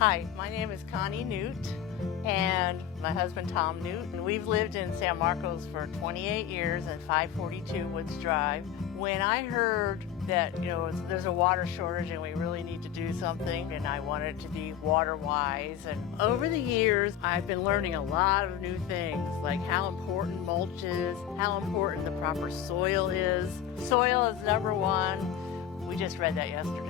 Hi, my name is Connie Newt and my husband Tom Newt. And we've lived in San Marcos for 28 years at 542 Woods Drive. When I heard that, there's a water shortage and we really need to do something, and I wanted to be water wise. And over the years, I've been learning a lot of new things, like how important mulch is, how important the proper soil is. Soil is number one. We just read that yesterday.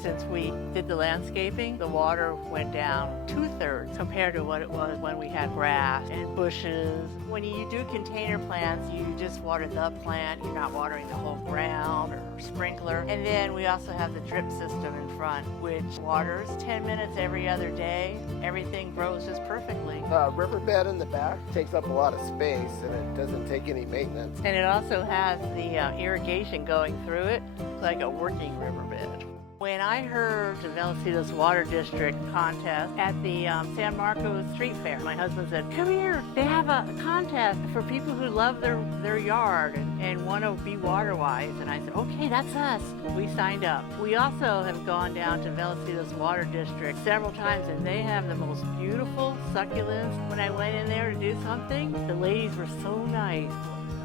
Since we did the landscaping, the water went down 2/3 compared to what it was when we had grass and bushes. When you do container plants, you just water the plant. You're not watering the whole ground or sprinkler. And then we also have the drip system in front, which waters 10 minutes every other day. Everything grows just perfectly. Riverbed in the back takes up a lot of space and it doesn't take any maintenance. And it also has the irrigation going through it. It's like a working riverbed. When I heard the Vallecitos Water District contest at the San Marcos Street Fair, my husband said, "Come here, they have a contest for people who love their yard and want to be water-wise." And I said, "Okay, that's us." We signed up. We also have gone down to Vallecitos Water District several times, and they have the most beautiful succulents. When I went in there to do something, the ladies were so nice,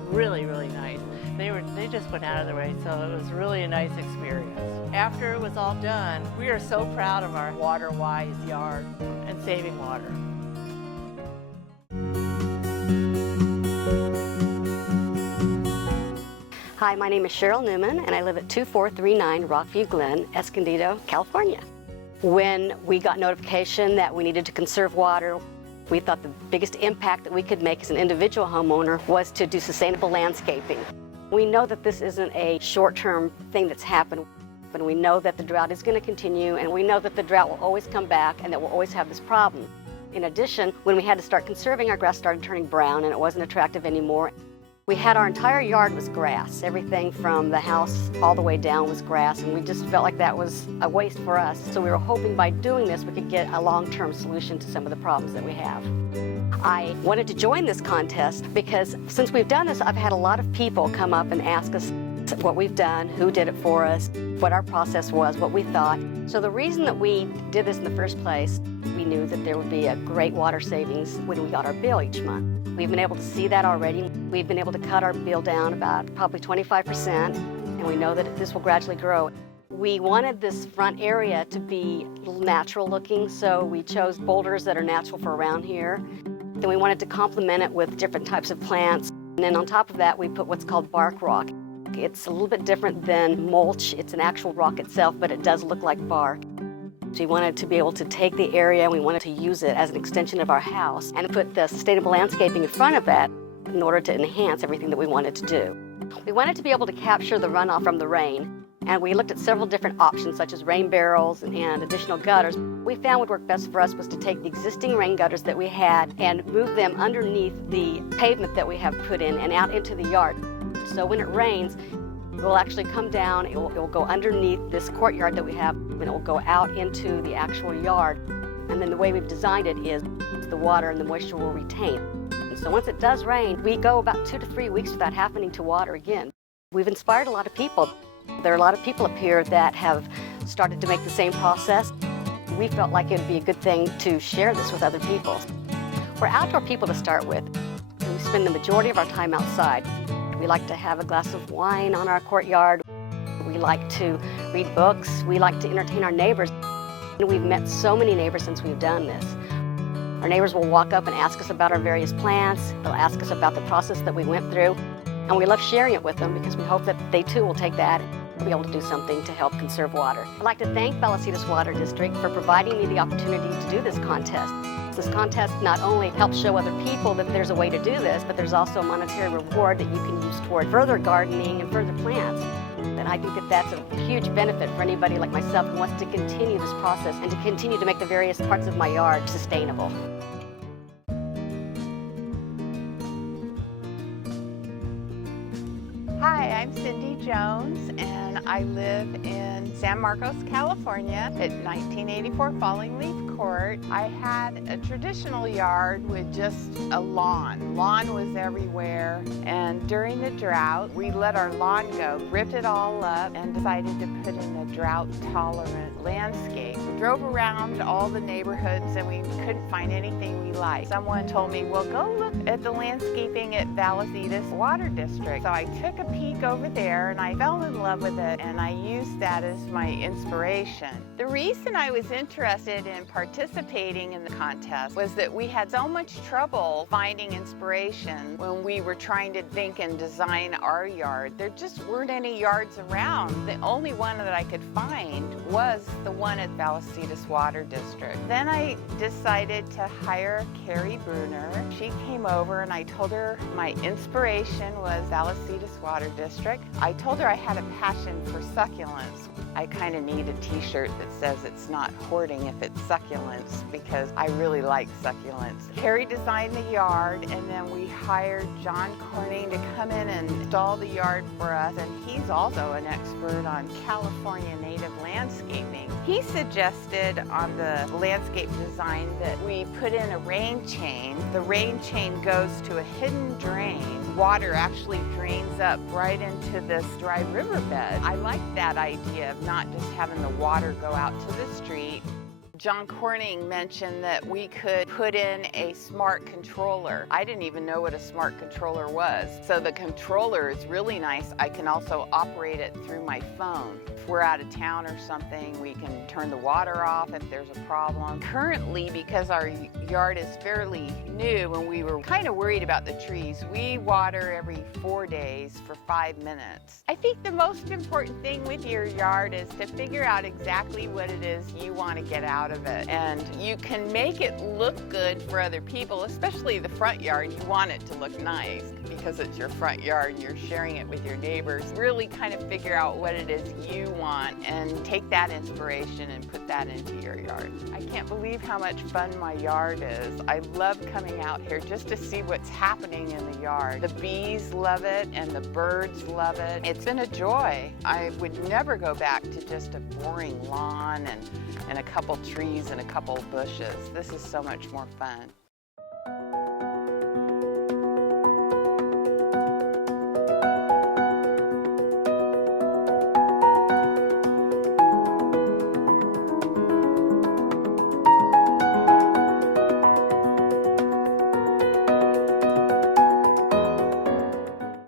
really, really nice. They just went out of their way, so it was really a nice experience. After it was all done, we are so proud of our water-wise yard and saving water. Hi, my name is Cheryl Newman, and I live at 2439 Rockview Glen, Escondido, California. When we got notification that we needed to conserve water, we thought the biggest impact that we could make as an individual homeowner was to do sustainable landscaping. We know that this isn't a short-term thing that's happened, but we know that the drought is going to continue, and we know that the drought will always come back and that we'll always have this problem. In addition, when we had to start conserving, our grass started turning brown and it wasn't attractive anymore. We had our entire yard was grass. Everything from the house all the way down was grass, and we just felt like that was a waste for us. So we were hoping by doing this we could get a long-term solution to some of the problems that we have. I wanted to join this contest because since we've done this, I've had a lot of people come up and ask us what we've done, who did it for us, what our process was, what we thought. So the reason that we did this in the first place, we knew that there would be a great water savings when we got our bill each month. We've been able to see that already. We've been able to cut our bill down about probably 25%, and we know that this will gradually grow. We wanted this front area to be a little natural looking, so we chose boulders that are natural for around here. Then we wanted to complement it with different types of plants. And then on top of that, we put what's called bark rock. It's a little bit different than mulch. It's an actual rock itself, but it does look like bark. So we wanted to be able to take the area and we wanted to use it as an extension of our house and put the sustainable landscaping in front of that in order to enhance everything that we wanted to do. We wanted to be able to capture the runoff from the rain, and we looked at several different options such as rain barrels and additional gutters. What we found would work best for us was to take the existing rain gutters that we had and move them underneath the pavement that we have put in and out into the yard. So when it rains, it will actually come down, it will go underneath this courtyard that we have, and it will go out into the actual yard. And then the way we've designed it is the water and the moisture will retain. And so once it does rain, we go about 2 to 3 weeks without having to water again. We've inspired a lot of people. There are a lot of people up here that have started to make the same process. We felt like it would be a good thing to share this with other people. We're outdoor people to start with. We spend the majority of our time outside. We like to have a glass of wine on our courtyard. We like to read books. We like to entertain our neighbors. And we've met so many neighbors since we've done this. Our neighbors will walk up and ask us about our various plants. They'll ask us about the process that we went through. And we love sharing it with them because we hope that they too will take that and be able to do something to help conserve water. I'd like to thank Vallecitos Water District for providing me the opportunity to do this contest. This contest not only helps show other people that there's a way to do this, but there's also a monetary reward that you can use toward further gardening and further plants. And I think that that's a huge benefit for anybody like myself who wants to continue this process and to continue to make the various parts of my yard sustainable. Hi, I'm Cindy Jones, and I live in San Marcos, California at 1984 Falling Leaf Court. I had a traditional yard with just a lawn. Lawn was everywhere, and during the drought, we let our lawn go, ripped it all up, and decided to put in a drought-tolerant landscape. We drove around all the neighborhoods, and we couldn't find anything we liked. Someone told me, well, go look at the landscaping at Vallecitos Water District. So I took a peek over there, and I fell in love with it, and I used that as my inspiration. The reason I was interested in participating in the contest was that we had so much trouble finding inspiration when we were trying to think and design our yard. There just weren't any yards around. The only one that I could find was the one at Vallecitos Water District. Then I decided to hire Carrie Bruner. She came over and I told her my inspiration was Vallecitos Water District. I told her I had a passion for succulents. I kind of need a t-shirt that says it's not hoarding if it's succulents, because I really like succulents. Carrie designed the yard, and then we hired John Corning to come in and install the yard for us, and he's also an expert on California native landscaping. He suggested on the landscape design that we put in a rain chain. The rain chain goes to a hidden drain. Water actually drains up right into this dry riverbed. I like that idea of not just having the water go out to the street. John Corning mentioned that we could put in a smart controller. I didn't even know what a smart controller was. So the controller is really nice. I can also operate it through my phone. If we're out of town or something, we can turn the water off if there's a problem. Currently, because our yard is fairly new and we were kind of worried about the trees, we water every 4 days for 5 minutes. I think the most important thing with your yard is to figure out exactly what it is you want to get out of it. And you can make it look good for other people, especially the front yard. You want it to look nice because it's your front yard and you're sharing it with your neighbors. Really kind of figure out what it is you want and take that inspiration and put that into your yard. I can't believe how much fun my yard is. I love coming out here just to see what's happening in the yard. The bees love it and the birds love it. It's been a joy. I would never go back to just a boring lawn and a couple trees and a couple bushes. This is so much more fun.